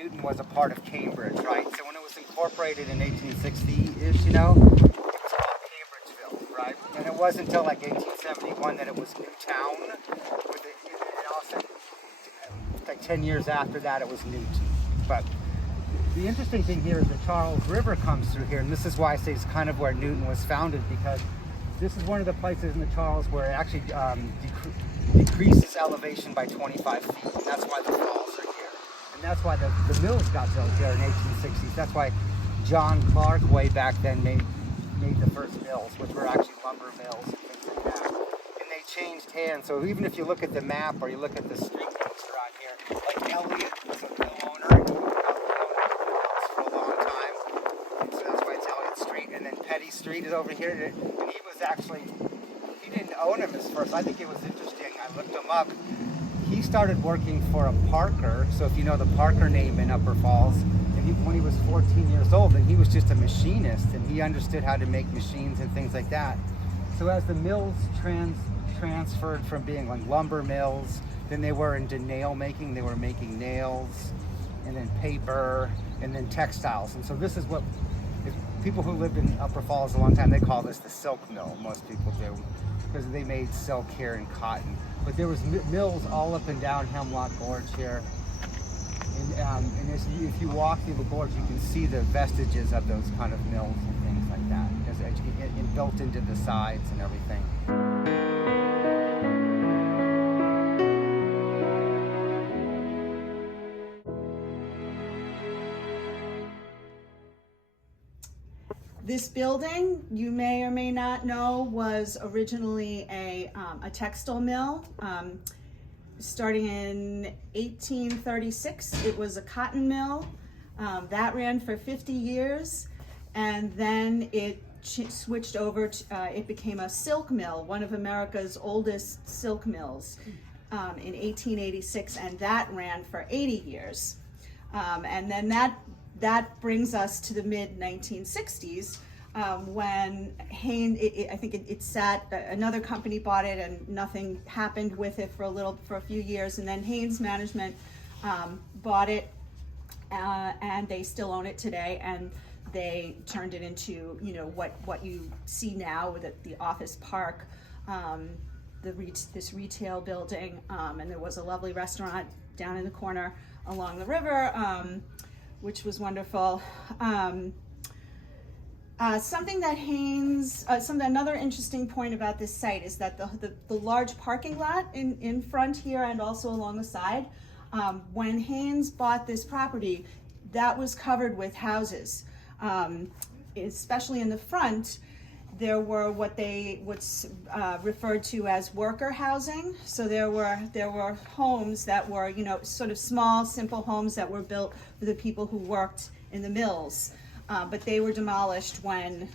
Newton was a part of Cambridge, right? So when it was incorporated in 1860-ish, you know, it was called Cambridgeville, right? And it wasn't until like 1871 that it was Newtown. With it also, like 10 years after that, it was Newton. But the interesting thing here is the Charles River comes through here, and this is why I say it's kind of where Newton was founded, because this is one of the places in the Charles where it actually decreases elevation by 25 feet, and that's why the falls are here. And that's why the mills got built here in 1860s. That's why John Clark way back then made the first mills, which were actually lumber mills and things like that. And they changed hands, so even if you look at the map or you look at the street names around here, like Elliott was a mill owner, for a long time, and so that's why it's Elliott Street. And then Petty Street is over here, and he was actually, he didn't own him as first. I think it was interesting. I looked him up. He started working for a Parker, so if you know the Parker name in Upper Falls, and when he was 14 years old, and he was just a machinist, and he understood how to make machines and things like that. So as the mills transferred from being like lumber mills, then they were into nail making. They were making nails, and then paper, and then textiles. And so this is what people who lived in Upper Falls a long time, they call this the silk mill. Most people do, because they made silk here and cotton. But there was mills all up and down Hemlock Gorge here. And if you walk through the gorge, you can see the vestiges of those kind of mills and things like that, because it's built into the sides and everything. This building, you may or may not know, was originally a textile mill. Starting in 1836, it was a cotton mill. That ran for 50 years, and then it switched over to, it became a silk mill, one of America's oldest silk mills, in 1886, and that ran for 80 years. And then that brings us to the mid-1960s, when Haynes, I think it sat, another company bought it and nothing happened with it for a few years, and then Haynes management bought it, and they still own it today, and they turned it into, you know, what you see now with the office park, this retail building, and there was a lovely restaurant down in the corner along the river, which was wonderful. Something that Haynes, another interesting point about this site is that the large parking lot in front here and also along the side, when Haynes bought this property, that was covered with houses. Especially in the front, there were what's referred to as worker housing. So there were homes that were, you know, sort of small, simple homes that were built for the people who worked in the mills. But they were demolished when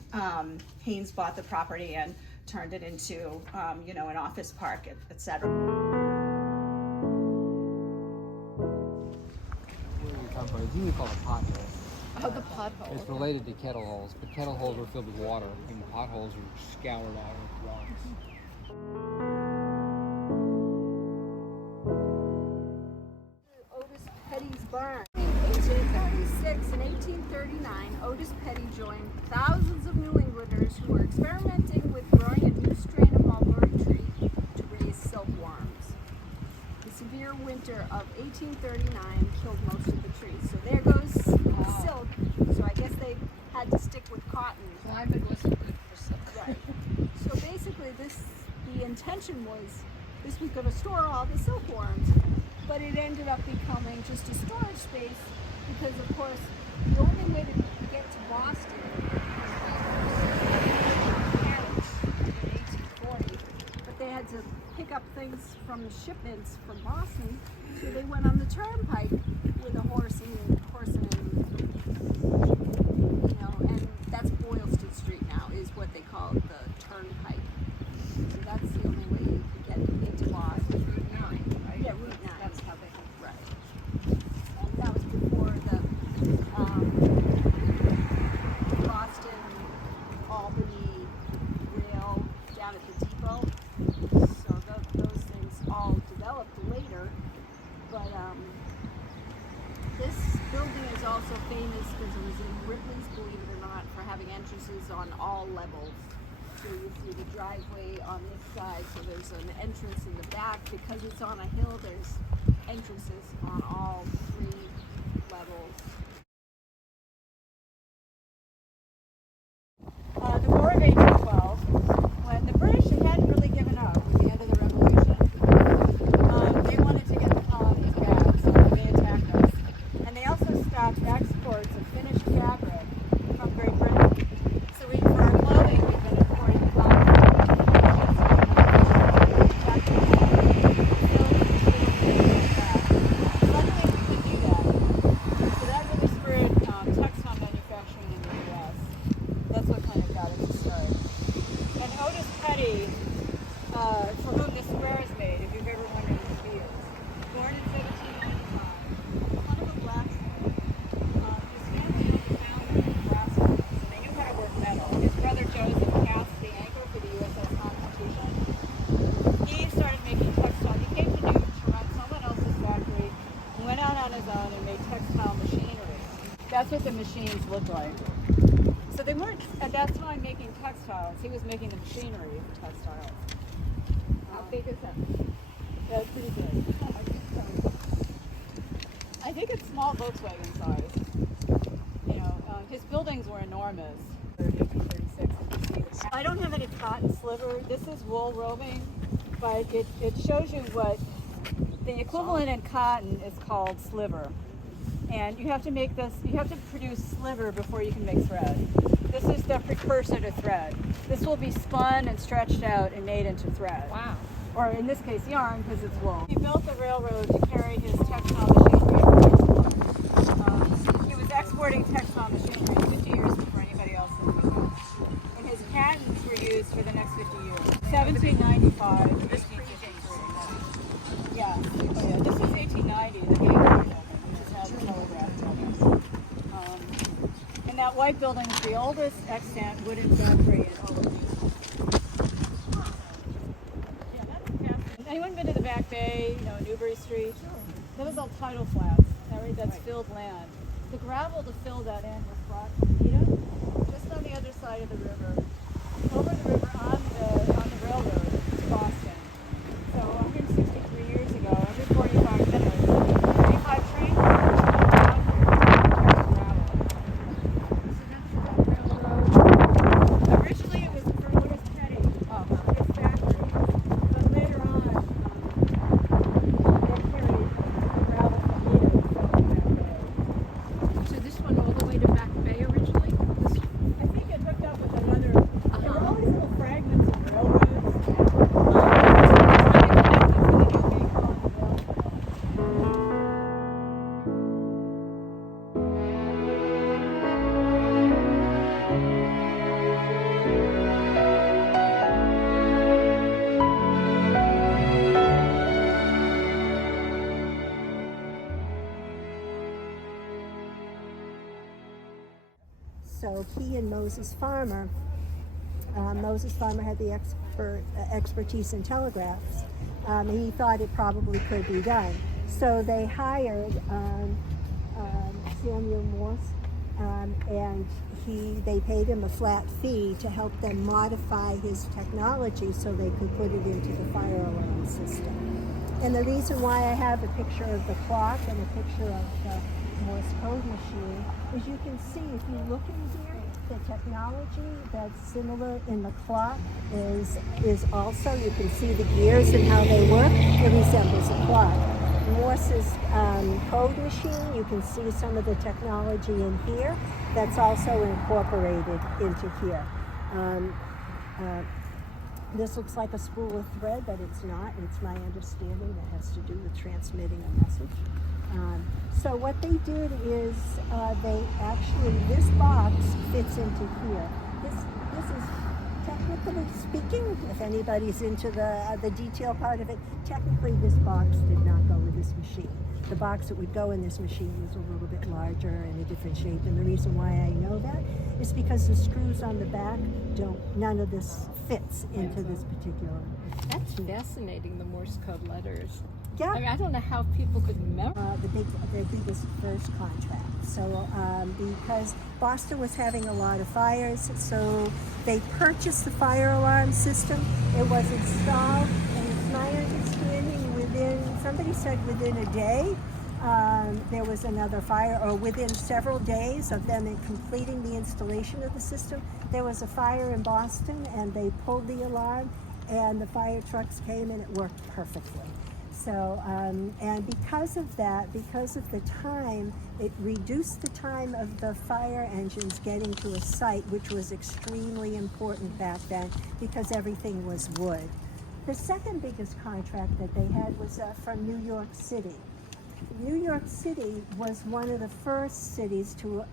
Haynes bought the property and turned it into, you know, an office park, etc. It's usually called a pothole. Oh, the pothole. It's related to kettle holes, but kettle holes are filled with water, and the potholes are scoured out with rocks. Otis Petty's barn. In 1836 and 1839, Otis Petty joined thousands of New Englanders who were experimenting with growing a new strain of mulberry tree to raise silkworms. The severe winter of 1839 killed most of the trees. So there goes the silk. So I guess they had to stick with cotton. Climate wasn't good for silk. Right. So basically the intention was this was going to store all the silkworms, but it ended up becoming just a storage space because, of course, the only way to get to Boston was carriage in 1840, but they had to pick up things from the shipments from Boston, so they went on the turnpike with a horse and you know, and that's Boylston Street now, is what they call the turnpike. So that's the only way you could get into Boston. Route 9, right? Yeah, Route 9. That's how they Right. And that was before the Boston, Albany rail down at the depot. So those things all developed later. But this building also famous because it was in Ripley's, believe it or not, for having entrances on all levels. So you see the driveway on this side, so there's an entrance in the back. Because it's on a hill, there's entrances on all 3 levels. The War of 1812, when the British hadn't really given up at the end of the Revolution, they wanted to get the colonies back, so they attacked us. And they also stopped exports of finished fabric from Great Britain. So for our clothing, we've been importing cotton. Luckily, we could do that. So that really spurred textile manufacturing in the U.S. That's what kind of got it to start. And Otis Petty, for whom this square is made, if you've ever wondered who he is, born in 1795, son of a blacksmith. His family owned a foundry in Nebraska, and they knew how to work metal. His brother Joseph cast the anchor for the USS Constitution. He started making textile. He came to Newton to run someone else's factory and went out on his own and made textile machinery. That's what the machines look like. So they weren't at that time making textiles. He was making the machinery for textiles. How big is that? That's pretty big. I think it's small Volkswagen size. You know, his buildings were enormous. 1836. I don't have any cotton sliver. This is wool roving, but it shows you what the equivalent in cotton is called sliver. And you have to make this, you have to produce sliver before you can make thread. This is the precursor to thread. This will be spun and stretched out and made into thread. Wow. Or in this case, yarn, because it's wool. He built the railroad to carry his textile machinery across the world. He was exporting textile machinery 50 years before anybody else was doing it. And his patents were used for the next 50 years. 1795 to 1853. Yeah. Oh, yeah. This is 1890, the Gateway Building, which is now the Telegraph Building. And that white building is the oldest extant wooden factory in all of Anyone been to the Back Bay, you know, Newbury Street? Sure. That was all tidal flats. That's filled land. The gravel to fill that in was brought from Nita, just on the other side of the river. Over the river on the railroad to Boston. So 163 years ago, every 45 minutes, 35 trains gravel. So that's the railroad. Originally it was for Otis Petty, his factory. But later on, they carried gravel from Nita to fill the Back Bay. So this one all the way to Back Bay originally? I think it hooked up with another. There were always little fragments of railroads. So he and Moses Farmer had the expertise in telegraphs. He thought it probably could be done. So they hired Samuel Morse, and they paid him a flat fee to help them modify his technology so they could put it into the fire alarm system. And the reason why I have a picture of the clock and a picture of the Morse code machine is you can see, if you look in here, the technology that's similar in the clock is also, you can see the gears and how they work. It resembles a clock. Morse's code machine, you can see some of the technology in here that's also incorporated into here. This looks like a spool of thread, but it's not. It's my understanding that has to do with transmitting a message. So what they did is this box fits into here. This is, technically speaking, if anybody's into the detail part of it, technically this box did not go with this machine. The box that would go in this machine was a little bit larger and a different shape, and the reason why I know that is because the screws on the back none of this fits into this particular. That's fascinating, the Morse code letters. Yeah. I mean, I don't know how people could remember. The biggest first contract. So because Boston was having a lot of fires, so they purchased the fire alarm system. It was installed, and it's my understanding somebody said within a day, there was another fire, or within several days of them completing the installation of the system, there was a fire in Boston, and they pulled the alarm, and the fire trucks came, and it worked perfectly. So, and because of that, because of the time, it reduced the time of the fire engines getting to a site, which was extremely important back then because everything was wood. The second biggest contract that they had was from New York City. New York City was one of the first cities to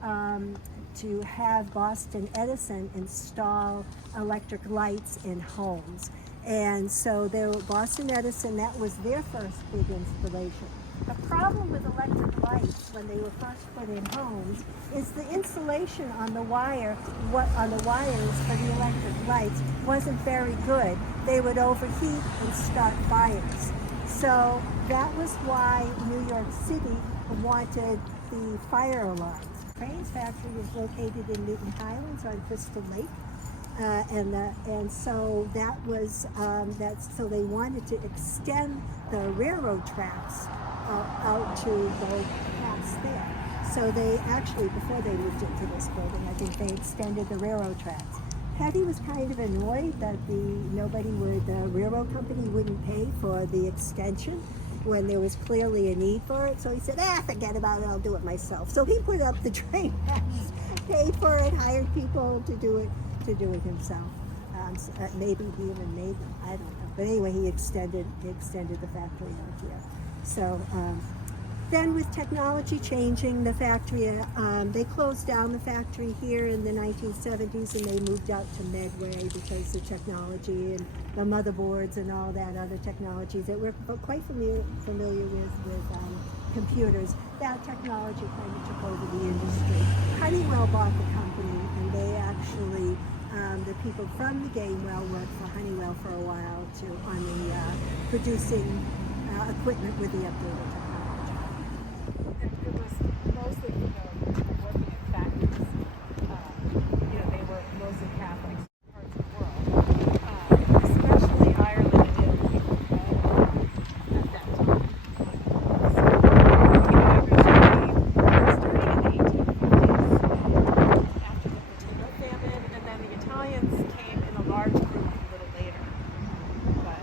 have Boston Edison install electric lights in homes. And so Boston Edison, that was their first big installation. The problem with electric lights when they were first put in homes is the insulation on the wires for the electric lights wasn't very good. They would overheat and start fires. So that was why New York City wanted the fire alarms. Crane's factory is located in Newton Highlands on Crystal Lake. And so that was so they wanted to extend the railroad tracks out to go past there. So they actually, before they moved into this building, I think they extended the railroad tracks. Petty was kind of annoyed that the railroad company wouldn't pay for the extension when there was clearly a need for it. So he said, forget about it, I'll do it myself. So he put up the train tracks, paid for it, hired people to do it himself. Maybe he even made them, I don't know. But anyway, he extended the factory out here. So then with technology changing the factory, they closed down the factory here in the 1970s, and they moved out to Medway because of technology and the motherboards and all that other technologies that we're quite familiar with computers. That technology kind of took over the industry. Honeywell bought the company, and they actually, the people from the Gainwell worked for Honeywell for a while on the producing equipment with the updated technology. It was mostly, working at factories. They were mostly Catholics in parts of the world, especially Ireland and Italy at that time. So, starting in the 1850s after the potato famine, and then the Italians came in a large group a little later. But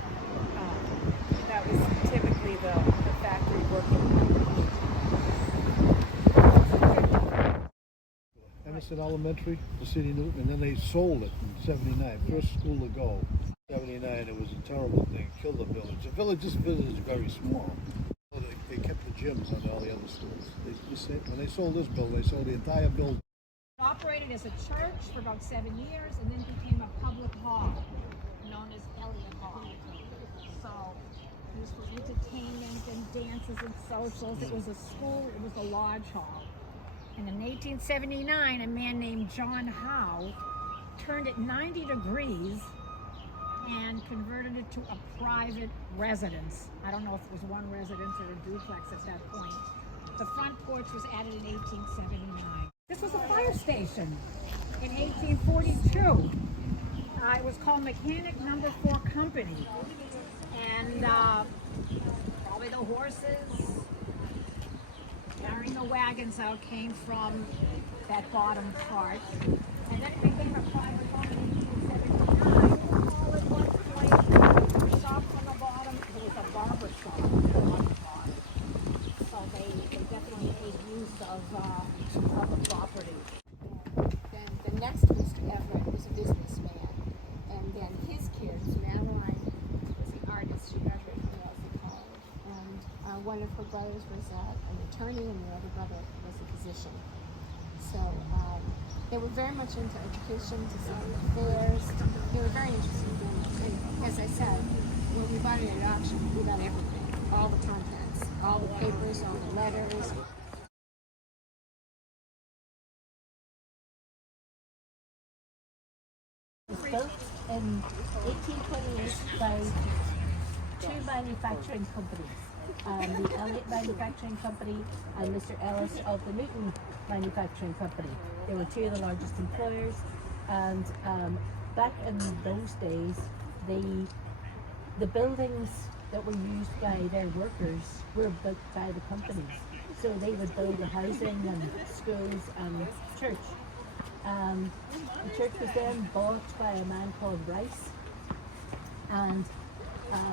that was typically the factory working population. Emerson Elementary, the city of Newton, and then they sold it in '79. First school to go. '79, it was a terrible thing. Killed the village. This village is very small. So they kept the gyms on all the other schools. When they sold this building, they sold the entire building. It operated as a church for about 7 years and then became a public hall known as Elliott Hall. So used for entertainment and dances and socials. It was a school, it was a lodge hall. And in 1879, a man named John Howe turned it 90 degrees and converted it to a private residence. I don't know if it was one residence or a duplex at that point. The front porch was added in 1879. This was a fire station in 1842. It was called Mechanic Number 4 Company. And probably the horses carrying the wagons out came from that bottom part. And then it became a private home in 1879. All at one point, a shop on the bottom, there was a barber shop on the bottom. So they definitely made use of the property. Then the next Mr. Everett was a businessman, and then his kids, Madeline was the artist. She graduated from Wellesley College, and one of her brothers was an attorney, and the other brother was a physician. So they were very much into education, to selling affairs. They were very interested in, and as I said, when we bought it at auction, we got everything, all the contents, all the papers, all the letters. It was built in 1828 by two manufacturing companies. the Elliott Manufacturing Company and Mr. Ellis of the Newton Manufacturing Company. They were two of the largest employers, and back in those days, the buildings that were used by their workers were built by the companies. So they would build the housing and schools and church. The church was then bought by a man called Rice, and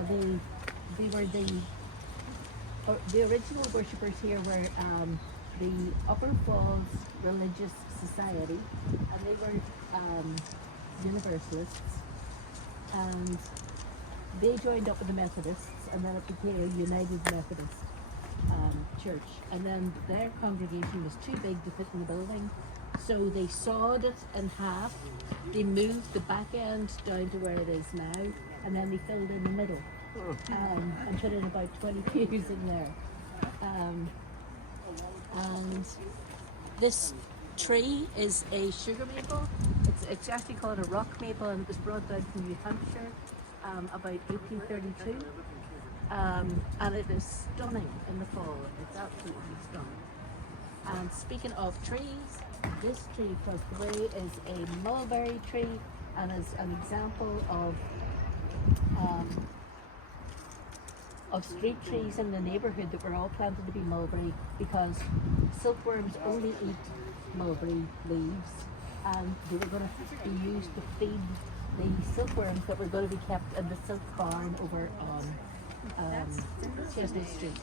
they were the original worshippers here were the Upper Falls Religious Society, and they were Universalists, and they joined up with the Methodists, and then it became a United Methodist church. And then their congregation was too big to fit in the building, so they sawed it in half. They moved the back end down to where it is now, and then they filled in the middle and put in about 20 pews in there. And this tree is a sugar maple. It's actually called a rock maple, and it was brought down from New Hampshire about 1832. And it is stunning in the fall. It's absolutely stunning. And speaking of trees, this tree across the way is a mulberry tree, and is an example of street trees in the neighbourhood that were all planted to be mulberry, because silkworms only eat mulberry leaves, and they were going to be used to feed the silkworms that were going to be kept in the silk barn over on Chestnut Street.